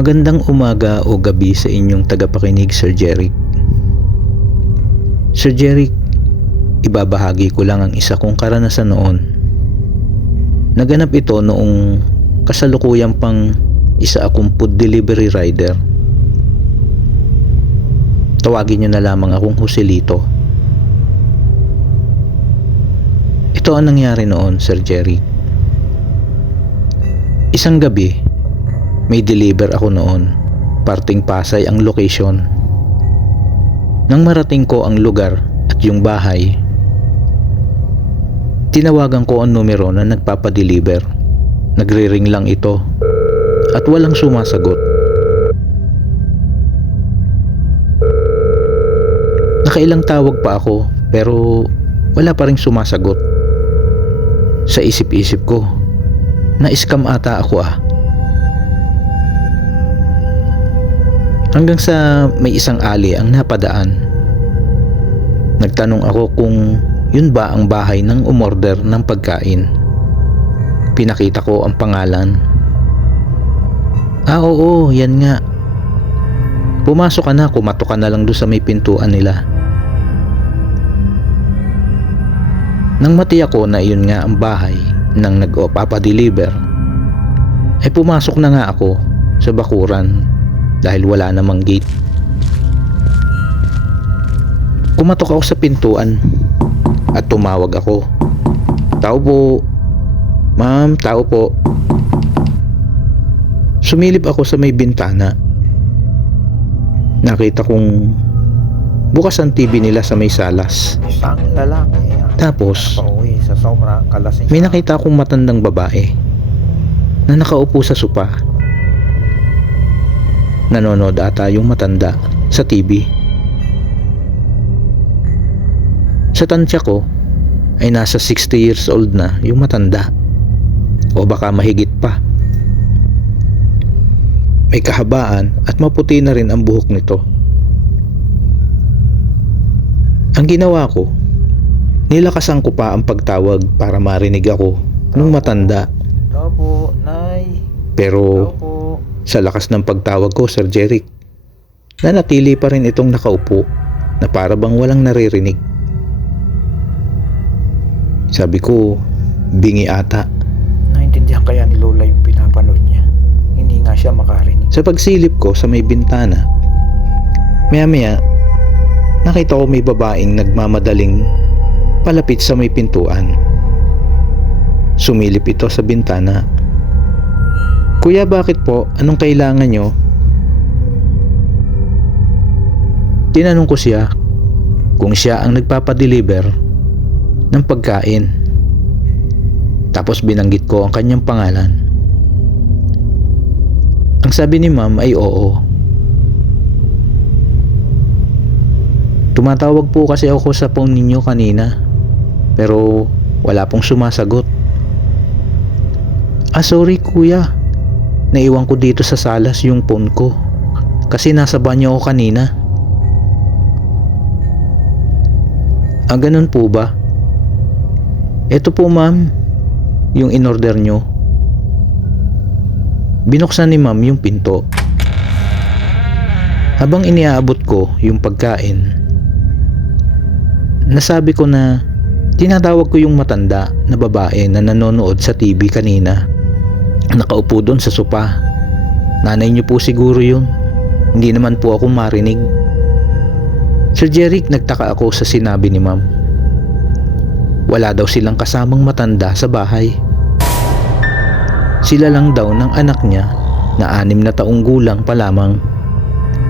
Magandang umaga o gabi sa inyong tagapakinig, Sir Jeric. Sir Jeric, ibabahagi ko lang ang isa kong karanasan noon. Naganap ito noong kasalukuyang pang isa akong food delivery rider. Tawagin niyo na lamang akong Joselito. Ito ang nangyari noon, Sir Jeric. Isang gabi, may deliver ako noon. Parting Pasay ang location. Nang marating ko ang lugar at yung bahay, tinawagan ko ang numero na nagpapadeliver. Nagre-ring lang ito at walang sumasagot. Nakailang tawag pa ako pero wala pa ring sumasagot. Sa isip-isip ko, na-scam ata ako Hanggang sa may isang ali ang napadaan. Nagtanong ako kung yun ba ang bahay ng umorder ng pagkain. Pinakita ko ang pangalan. Oo, yan nga. Pumasok ka na, kumatok ka na lang doon sa may pintuan nila. Nang matiyak ko na yun nga ang bahay ng nagpapadeliver, ay pumasok na nga ako sa bakuran dahil wala namang gate. Kumatok ako sa pintuan at tumawag ako. Tao po. Ma'am, tao po. Sumilip ako sa may bintana. Nakita kong bukas ang TV nila sa may salas. Isang lalaki Tapos nakauwi sa sobrang kalasing. may nakita akong matandang babae na nakaupo sa sopa. Nanonood ata yung matanda sa TV. Sa tansya ko ay nasa 60 years old na yung matanda, o baka mahigit pa. May kahabaan at maputi na rin ang buhok nito. Ang ginawa ko, nilakasan ko pa ang pagtawag para marinig ako nung matanda. Opo, nay. Pero Opo. sa lakas ng pagtawag ko, Sir Jeric, nanatili pa rin itong nakaupo na para bang walang naririnig. Sabi ko, bingi ata. Naintindihan kaya ni Lola yung pinapanood niya. Hindi nga siya makarinig. Sa pagsilip ko sa may bintana, maya-maya, nakita ko may babaeng nagmamadaling palapit sa may pintuan. Sumilip ito sa bintana. Kuya, bakit po? Anong kailangan nyo? Tinanong ko siya kung siya ang nagpapadeliver ng pagkain. Tapos binanggit ko ang kanyang pangalan. Ang sabi ni ma'am ay oo. Tumatawag po kasi ako sa phone ninyo kanina, pero wala pong sumasagot. Sorry kuya. Naiwan ko dito sa salas yung phone ko kasi nasa banyo ako kanina. Ganun po ba? Eto po ma'am, yung in-order nyo. Binuksan ni ma'am yung pinto. Habang iniaabot ko yung pagkain, nasabi ko na tinatawag ko yung matanda na babae na nanonood sa TV kanina. Nakaupo doon sa sopa. Nanay niyo po siguro yun. Hindi naman po ako marinig. Sir Jeric, nagtaka ako sa sinabi ni ma'am. Wala daw silang kasamang matanda sa bahay. Sila lang daw ng anak niya na 6 na taong gulang pa lamang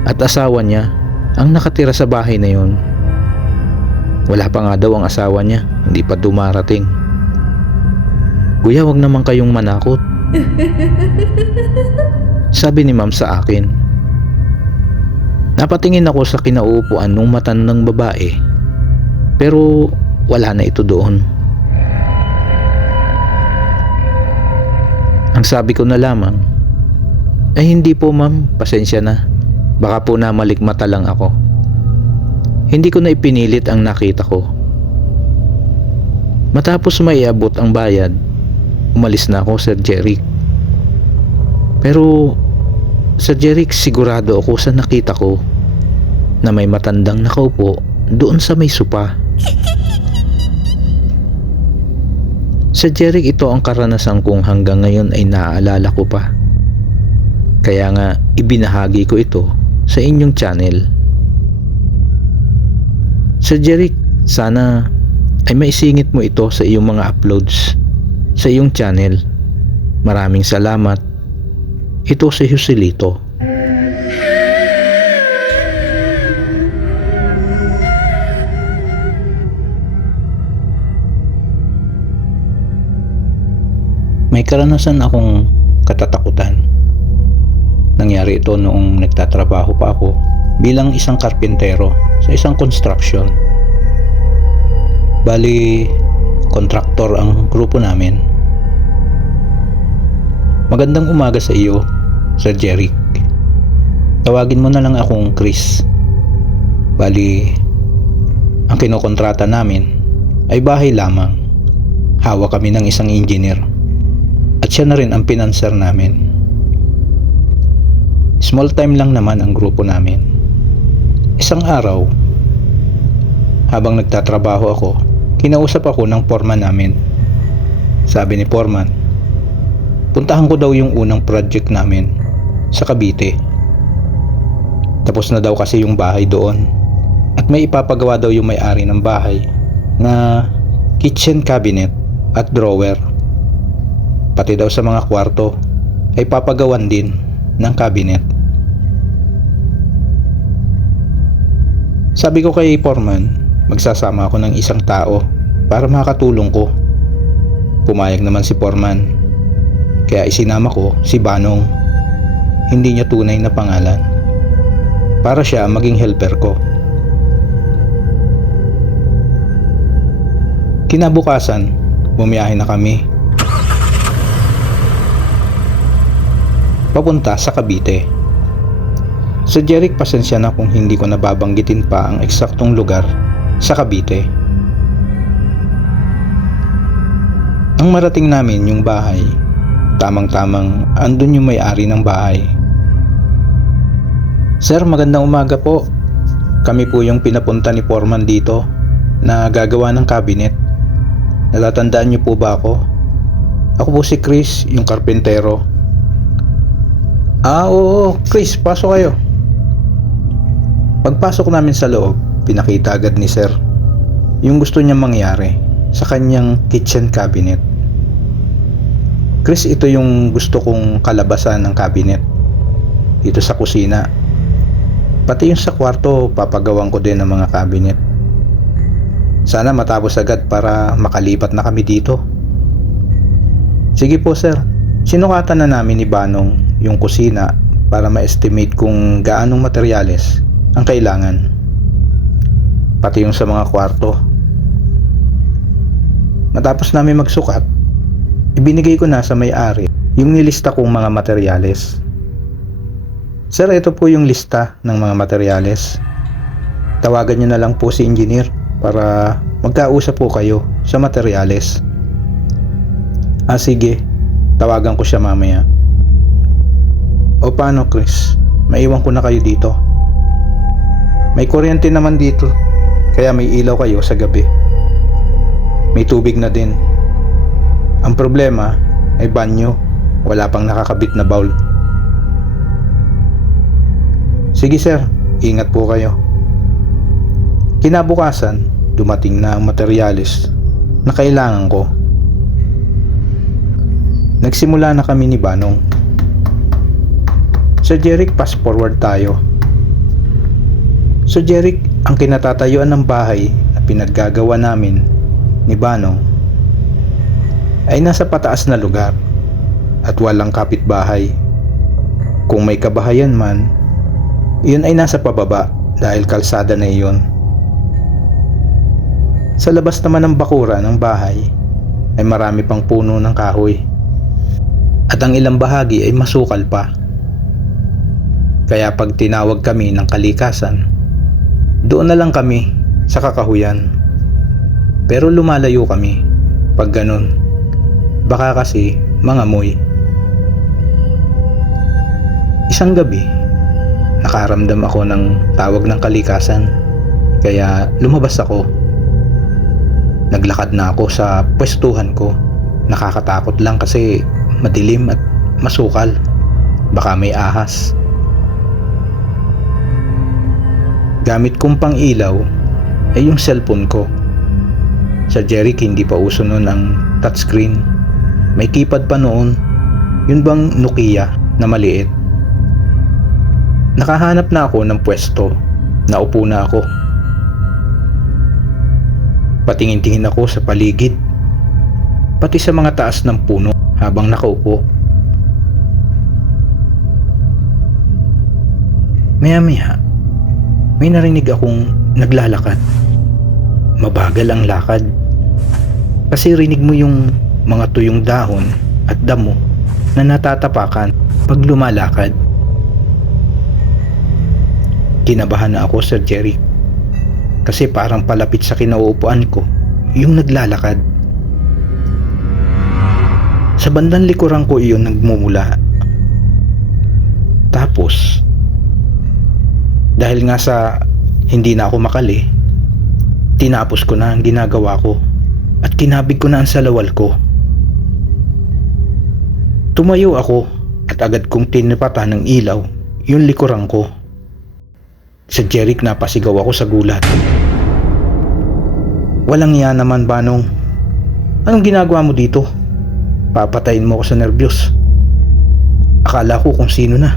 at asawa niya ang nakatira sa bahay na yun. Wala pa nga daw ang asawa niya, hindi pa dumarating. Kuya, wag naman kayong manakot, sabi ni ma'am sa akin. Napatingin ako sa kinauupuan ng matandang babae, pero wala na ito doon. Ang sabi ko na lamang, hindi po ma'am, pasensya na. Baka po namalikmata lang ako. Hindi ko na ipinilit ang nakita ko. Matapos maiabot ang bayad, umalis na ako, Sir Jeric. Pero Sa Jeric, sigurado ako sa nakita ko na may matandang nakaupo doon sa may sopa. Sa Jeric, ito ang karanasan kong hanggang ngayon ay naaalala ko pa. Kaya nga ibinahagi ko ito sa inyong channel. Sa Jeric, sana ay maisingit mo ito sa iyong mga uploads sa iyong channel. Maraming salamat. Ito si Joselito. May karanasan akong katatakutan. Nangyari ito noong nagtatrabaho pa ako bilang isang karpintero sa isang construction. Bali, kontraktor ang grupo namin. Magandang umaga sa iyo, Sir Jeric. Tawagin mo na lang akong Chris. Bali, ang kinokontrata namin ay bahay lamang. Hawak kami ng isang engineer. At siya na rin ang pinanser namin. Small time lang naman ang grupo namin. Isang araw, habang nagtatrabaho ako, kinausap ako ng foreman namin. Sabi ni foreman, puntahan ko daw yung unang project namin sa Cavite. Tapos na daw kasi yung bahay doon. At may ipapagawa daw yung may-ari ng bahay na kitchen cabinet at drawer. Pati daw sa mga kwarto ay papagawan din ng cabinet. Sabi ko kay foreman, magsasama ako ng isang tao para makatulong ko. Pumayag naman si foreman. Kaya isinama ko si Banong. Hindi niya tunay na pangalan. Para siya maging helper ko. Kinabukasan, bumiyahe na kami. Papunta sa Cavite. Sa Jeric, pasensya na kung hindi ko nababanggitin pa ang eksaktong lugar sa Cavite. Ang marating namin yung bahay, tamang-tamang andun yung may-ari ng bahay. Sir, magandang umaga po. Kami po yung pinapunta ni foreman dito na gagawa ng cabinet. Natatandaan niyo po ba ako? Ako po si Chris, yung karpintero. Oo, Chris, pasok kayo. Pagpasok namin sa loob, pinakita agad ni Sir yung gusto niyang mangyari sa kanyang kitchen cabinet. Chris, ito yung gusto kong kalabasan ng cabinet dito sa kusina. Pati yung sa kwarto, papagawan ko din ng mga cabinet. Sana matapos agad para makalipat na kami dito. Sige po, Sir. Sinukatan na namin ni Banong yung kusina para ma-estimate kung gaanong materyales ang kailangan. Pati yung sa mga kwarto. Matapos namin magsukat, ibinigay ko na sa may-ari yung nilista kong mga materyales. Sir, ito po yung lista ng mga materyales. Tawagan nyo na lang po si engineer para magkausap po kayo sa materyales. Sige. Tawagan ko siya mamaya. O paano, Chris? Maiwan ko na kayo dito. May kuryente naman dito, kaya may ilaw kayo sa gabi. May tubig na din. Ang problema ay banyo. Wala pang nakakabit na bowl. Sige, sir. Ingat po kayo. Kinabukasan, dumating na ang materyales na kailangan ko. Nagsimula na kami ni Banong. Sir Jeric, fast forward tayo. Sir Jeric, ang kinatatayuan ng bahay na pinaggagawa namin ni Banong ay nasa pataas na lugar at walang kapitbahay. Kung may kabahayan man, iyon ay nasa pababa dahil kalsada na iyon. Sa labas naman ng bakura ng bahay ay marami pang puno ng kahoy. At ang ilang bahagi ay masukal pa. Kaya pag tinawag kami ng kalikasan, doon na lang kami sa kakahuyan. Pero lumalayo kami pag ganun. Baka kasi mangamoy. Isang gabi, nakaramdam ako ng tawag ng kalikasan. Kaya lumabas ako. Naglakad na ako sa pwestuhan ko. Nakakatakot lang kasi madilim at masukal. Baka may ahas. Gamit kong pang ilaw ay yung cellphone ko. Sa Jeric hindi pa uso noon ang touchscreen. May keypad pa noon. Yun bang Nokia na maliit. Nakahanap na ako ng pwesto. Naupo na ako. Patingin-tingin ako sa paligid, pati sa mga taas ng puno habang nakaupo. Maya-maya, may narinig akong naglalakad. Mabagal ang lakad. Kasi rinig mo yung mga tuyong dahon at damo na natatapakan pag lumalakad. Kinabahan na ako, Sir Jeric. Kasi parang palapit sa kinauupuan ko yung naglalakad. Sa bandang likuran ko iyon nagmumula. Tapos, dahil nga sa hindi na ako makali, tinapos ko na ang ginagawa ko at kinabig ko na ang salawal ko. Tumayo ako at agad kong tinipatan ng ilaw yung likuran ko. Sa Jeric napasigaw ako sa gulat. Walang iya naman, Banong. Anong ginagawa mo dito? Papatayin mo ako sa nervyos. Akala ko kung sino na.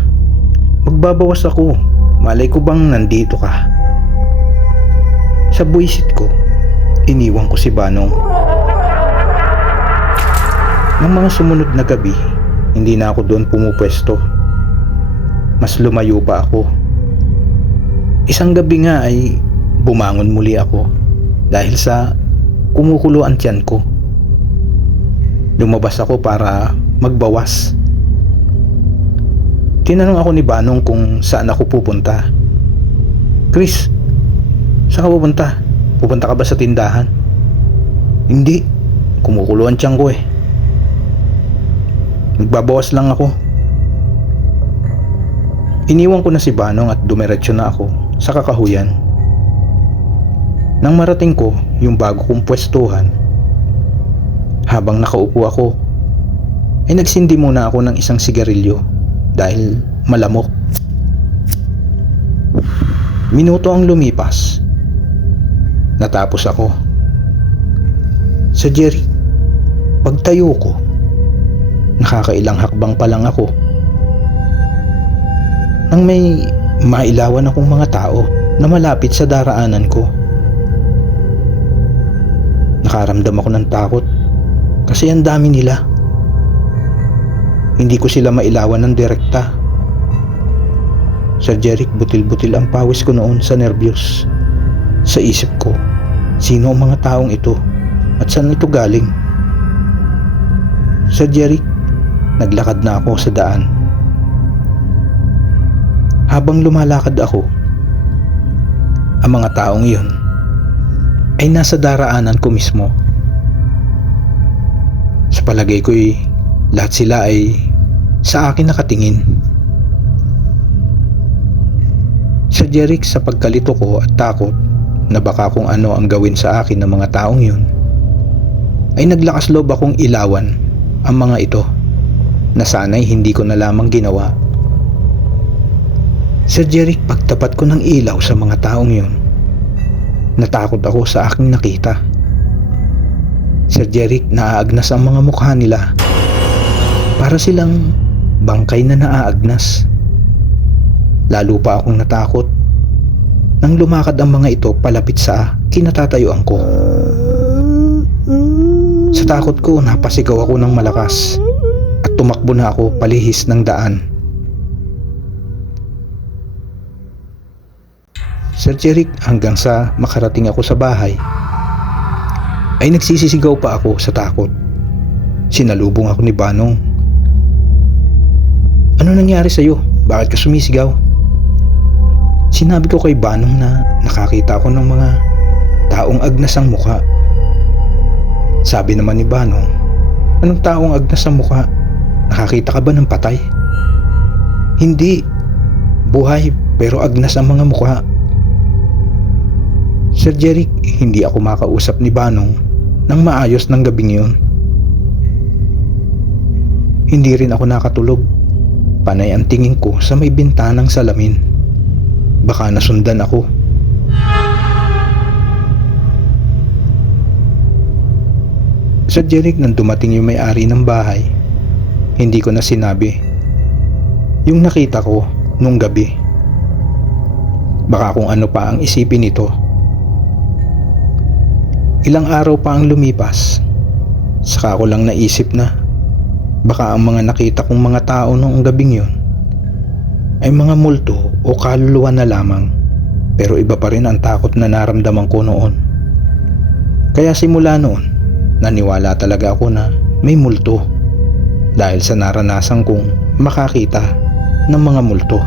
Magbabawas ako. Malay ko bang nandito ka? Sa buwisit ko, iniwan ko si Banong. Nang mga sumunod na gabi, hindi na ako doon pumupwesto. Mas lumayo pa ako. Isang gabi nga ay bumangon muli ako dahil sa kumukulo ang tiyan ko. Lumabas ako para magbawas. Tinanong ako ni Banong kung saan ako pupunta. Chris, saan ka pupunta? Pupunta ka ba sa tindahan? Hindi, kumukulo ang tiyan ko eh. Magbabawas lang ako. Iniwan ko na si Banong at dumiretso na ako sa kakahuyan. Nang marating ko yung bago kong pwestuhan, habang nakaupo ako, ay nagsindi muna ako ng isang sigarilyo dahil malamok. Minuto ang lumipas. Natapos ako. Sa Jeric, pagtayo ko, nakakailang hakbang pa lang ako nang may mailawan akong mga tao na malapit sa daraanan ko. Nakaramdam ako ng takot kasi ang dami nila. Hindi ko sila mailawan ng direkta. Sir Jeric, butil-butil ang pawis ko noon sa nervyos. Sa isip ko, sino ang mga taong ito at saan ito galing? Sir Jeric, naglakad na ako sa daan. Habang lumalakad ako, ang mga taong iyon ay nasa daraanan ko mismo. Sa palagay ko lahat sila ay sa akin nakatingin. Sa Jeric, sa pagkalito ko at takot na baka kung ano ang gawin sa akin ng mga taong iyon, ay naglakas loob akong ilawan ang mga ito na sana'y hindi ko na lamang ginawa. Sir Jeric, pagtapat ko ng ilaw sa mga taong yun, natakot ako sa aking nakita. Sir Jeric, naaagnas ang mga mukha nila. Para silang bangkay na naaagnas. Lalo pa akong natakot nang lumakad ang mga ito palapit sa kinatatayuan ko. Sa takot ko, napasigaw ako ng malakas at tumakbo na ako palihis ng daan. Sir Jeric, hanggang sa makarating ako sa bahay, ay nagsisisigaw pa ako sa takot. Sinalubong ako ni Banong. Ano nangyari sa'yo? Bakit ka sumisigaw? Sinabi ko kay Banong na nakakita ako ng mga taong agnas ang mukha. Sabi naman ni Banong, anong taong agnas ang mukha? Nakakita ka ba ng patay? Hindi, buhay pero agnas ang mga mukha. Sir Jeric, hindi ako makausap ni Banong nang maayos ng gabing yun. Hindi rin ako nakatulog. Panay ang tingin ko sa may bintanang salamin. Baka nasundan ako. Sir Jeric, nang dumating yung may-ari ng bahay, hindi ko na sinabi yung nakita ko nung gabi. Baka kung ano pa ang isipin nito. Ilang araw pa ang lumipas, saka ko lang naisip na baka ang mga nakita kong mga tao noong gabing yun ay mga multo o kaluluwa na lamang, pero iba pa rin ang takot na naramdaman ko noon. Kaya simula noon, naniwala talaga ako na may multo dahil sa naranasan kong makakita ng mga multo.